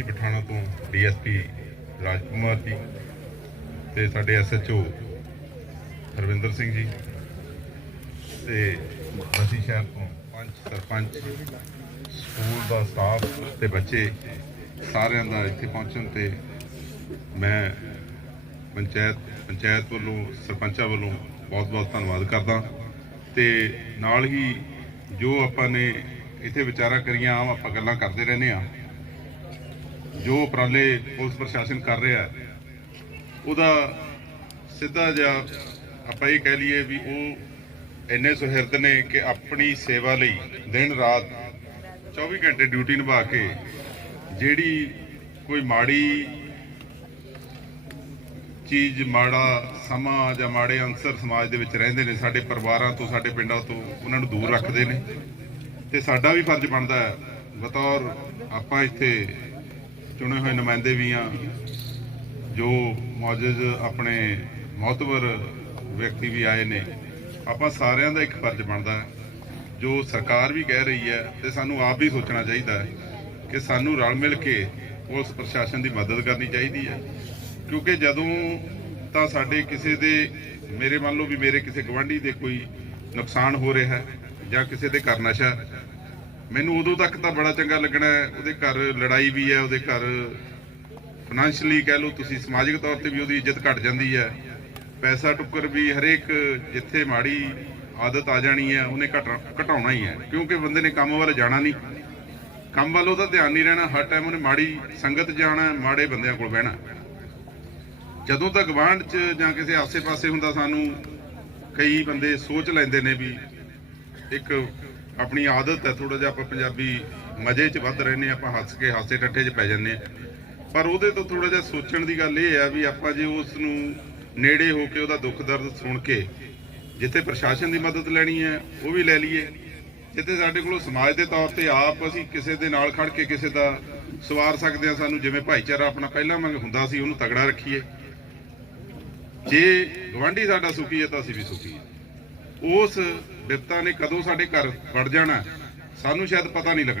DC Pathana ਤੋਂ DSP ਰਾਜਕੁਮਾਰ ਜੀ ਤੇ ਸਾਡੇ ਐਸਐਚਓ ਹਰਵਿੰਦਰ ਸਿੰਘ ਜੀ ਤੇ ਬਸੀ ਸ਼ਹਿਰ ਤੋਂ ਪੰਜ ਸਰਪੰਚ, ਸਕੂਲ ਦਾ ਸਟਾਫ ਤੇ ਬੱਚੇ ਸਾਰਿਆਂ ਦਾ ਇੱਥੇ ਪਹੁੰਚਣ ਤੇ ਮੈਂ ਪੰਚਾਇਤ ਪੰਚਾਇਤ ਵੱਲੋਂ, ਸਰਪੰਚਾਂ ਵੱਲੋਂ ਬਹੁਤ-ਬਹੁਤ ਧੰਨਵਾਦ ਕਰਦਾ। ਤੇ ਨਾਲ ਹੀ ਜੋ ਆਪਾਂ ਨੇ ਇੱਥੇ ਵਿਚਾਰਾ ਕਰੀਆਂ, ਆਮ ਆਪਾਂ ਗੱਲਾਂ ਕਰਦੇ ਰਹਿੰਦੇ ਆ ਜੋ ਉਪਰਾਲੇ ਪੁਲਿਸ ਪ੍ਰਸ਼ਾਸਨ ਕਰ ਰਿਹਾ ਉਹਦਾ ਸਿੱਧਾ ਜਿਹਾ ਆਪਾਂ ਇਹ ਕਹਿ ਲਈਏ ਵੀ ਉਹ ਇੰਨੇ ਸੁਹਿਰਦ ਨੇ ਕਿ ਆਪਣੀ ਸੇਵਾ ਲਈ ਦਿਨ ਰਾਤ 24 ਘੰਟੇ ਡਿਊਟੀ ਨਿਭਾ ਕੇ ਜਿਹੜੀ ਕੋਈ ਮਾੜੀ ਚੀਜ਼, ਮਾੜਾ ਸਮਾਂ ਜਾਂ ਮਾੜੇ ਅੰਸਰ ਸਮਾਜ ਦੇ ਵਿੱਚ ਰਹਿੰਦੇ ਨੇ, ਸਾਡੇ ਪਰਿਵਾਰਾਂ ਤੋਂ, ਸਾਡੇ ਪਿੰਡਾਂ ਤੋਂ, ਉਹਨਾਂ ਨੂੰ ਦੂਰ ਰੱਖਦੇ ਨੇ। ਤੇ ਸਾਡਾ ਵੀ ਫਰਜ਼ ਬਣਦਾ ਹੈ, ਬਤੌਰ ਆਪਾਂ ਇੱਥੇ ਚੁਣੇ ਹੋਏ ਨੁਮਾਇੰਦੇ ਵੀ ਆ, ਜੋ ਮੌਜੂਦ ਆਪਣੇ ਮਹਤਵਰ ਵਿਅਕਤੀ ਵੀ ਆਏ ਨੇ, ਆਪਾਂ ਸਾਰਿਆਂ ਦਾ ਇੱਕ ਫਰਜ਼ ਬਣਦਾ ਹੈ। ਜੋ ਸਰਕਾਰ ਵੀ ਕਹਿ ਰਹੀ ਹੈ ਤੇ ਸਾਨੂੰ ਆਪ ਵੀ ਸੋਚਣਾ ਚਾਹੀਦਾ ਹੈ ਕਿ ਸਾਨੂੰ ਰਲ ਮਿਲ ਕੇ ਪੁਲਿਸ ਪ੍ਰਸ਼ਾਸਨ ਦੀ ਮਦਦ ਕਰਨੀ ਚਾਹੀਦੀ ਹੈ। ਕਿਉਂਕਿ ਜਦੋਂ ਤਾਂ ਸਾਡੇ ਕਿਸੇ ਦੇ, ਮੇਰੇ ਮੰਨ ਲਓ ਵੀ ਮੇਰੇ ਕਿਸੇ ਗਵਾਂਢੀ ਦੇ ਕੋਈ ਨੁਕਸਾਨ ਹੋ ਰਿਹਾ ਹੈ ਜਾਂ ਕਿਸੇ ਦੇ ਘਰ ਨਸ਼ਾ ਮੈਨੂੰ ਉਦੋਂ ਤੱਕ ਤਾਂ ਬੜਾ ਚੰਗਾ ਲੱਗਣਾ ਉਹਦੇ ਘਰ ਲੜਾਈ ਵੀ ਹੈ, ਉਹਦੇ ਘਰ ਫਾਈਨੈਂਸ਼ੀਅਲੀ ਕਹਿ ਲਓ ਤੁਸੀਂ, ਸਮਾਜਿਕ ਤੌਰ ਤੇ ਵੀ ਉਹਦੀ ਇੱਜ਼ਤ ਘਟ ਜਾਂਦੀ ਹੈ। ਪੈਸਾ ਟੁੱਕਰ ਵੀ ਹਰੇਕ ਜਿੱਥੇ ਮਾੜੀ ਆਦਤ ਆ ਜਾਣੀ ਹੈ, ਉਹਨੇ ਘਟਾਉਣਾ ਹੀ ਹੈ। ਕਿਉਂਕਿ ਬੰਦੇ ਨੇ ਕੰਮ ਵੱਲ ਜਾਣਾ ਨਹੀਂ। ਕੰਮ ਵੱਲ ਉਹਦਾ ਧਿਆਨ ਨਹੀਂ ਰਹਿਣਾ। ਹਰ ਟਾਈਮ ਉਹਨੇ ਮਾੜੀ ਸੰਗਤ ਜਾਣਾ ਮਾੜੇ ਬੰਦਿਆਂ ਕੋਲ ਬਹਿਣਾ ਜਦੋਂ ਤੱਕ ਗਵਾਂਢ 'ਚ ਜਾਂ ਕਿਸੇ ਆਸੇ-ਪਾਸੇ ਹੁੰਦਾ ਸਾਨੂੰ, ਕਈ ਬੰਦੇ ਸੋਚ ਲੈਂਦੇ ਨੇ ਵੀ ਇੱਕ ਆਪਣੀ ਆਦਤ ਹੈ ਥੋੜਾ ਜਿਹਾ ਆਪਾਂ ਪੰਜਾਬੀ ਮਜ਼ੇ 'ਚ ਵੱਧ ਰਹਿੰਦੇ ਹਾਂ, ਆਪਾਂ ਹੱਸ ਕੇ ਹਾਸੇ ਟੱਠੇ 'ਚ ਪੈ ਜਾਂਦੇ ਪਰ ਉਹਦੇ ਤੋਂ ਥੋੜਾ ਜਿਹਾ ਸੋਚਣ ਦੀ ਗੱਲ ਇਹ ਆ ਵੀ ਆਪਾਂ ਜੇ ਉਸ ਨੂੰ ਨੇੜੇ ਹੋ ਕੇ ਉਹਦਾ ਦੁੱਖ ਦਰਦ ਸੁਣ ਕੇ ਜਿੱਥੇ ਪ੍ਰਸ਼ਾਸਨ ਦੀ ਮਦਦ ਲੈਣੀ ਹੈ ਉਹ ਵੀ ਲੈ ਲਈਏ। ਜਿੱਥੇ ਸਾਡੇ ਕੋਲੋਂ ਸਮਾਜ ਦੇ ਤੌਰ ਤੇ ਆਪ ਅਸੀਂ ਕਿਸੇ ਦੇ ਨਾਲ ਖੜ ਕੇ ਕਿਸੇ ਦਾ ਸਵਾਰ ਸਕਦੇ ਹਾਂ ਸਾਨੂੰ ਜਿਵੇਂ ਭਾਈਚਾਰਾ ਆਪਣਾ ਪਹਿਲਾਂ ਵਾਂਗ ਹੁੰਦਾ ਸੀ ਉਹਨੂੰ ਤਗੜਾ ਰੱਖੀਏ। ਜੇ ਗਵਾਂਢੀ ਸਾਡਾ ਸੁਖੀ ਹੈ ਤਾਂ ਅਸੀਂ ਵੀ ਸੁਖੀ ਹਾਂ। ਉਸ ਬਿਪਤਾ ਨੇ ਕਦੋਂ ਸਾਡੇ ਘਰ ਵੜ ਜਾਣਾ? ਸਾਨੂੰ ਸ਼ਾਇਦ ਪਤਾ ਨਹੀਂ ਲੱਗਣਾ।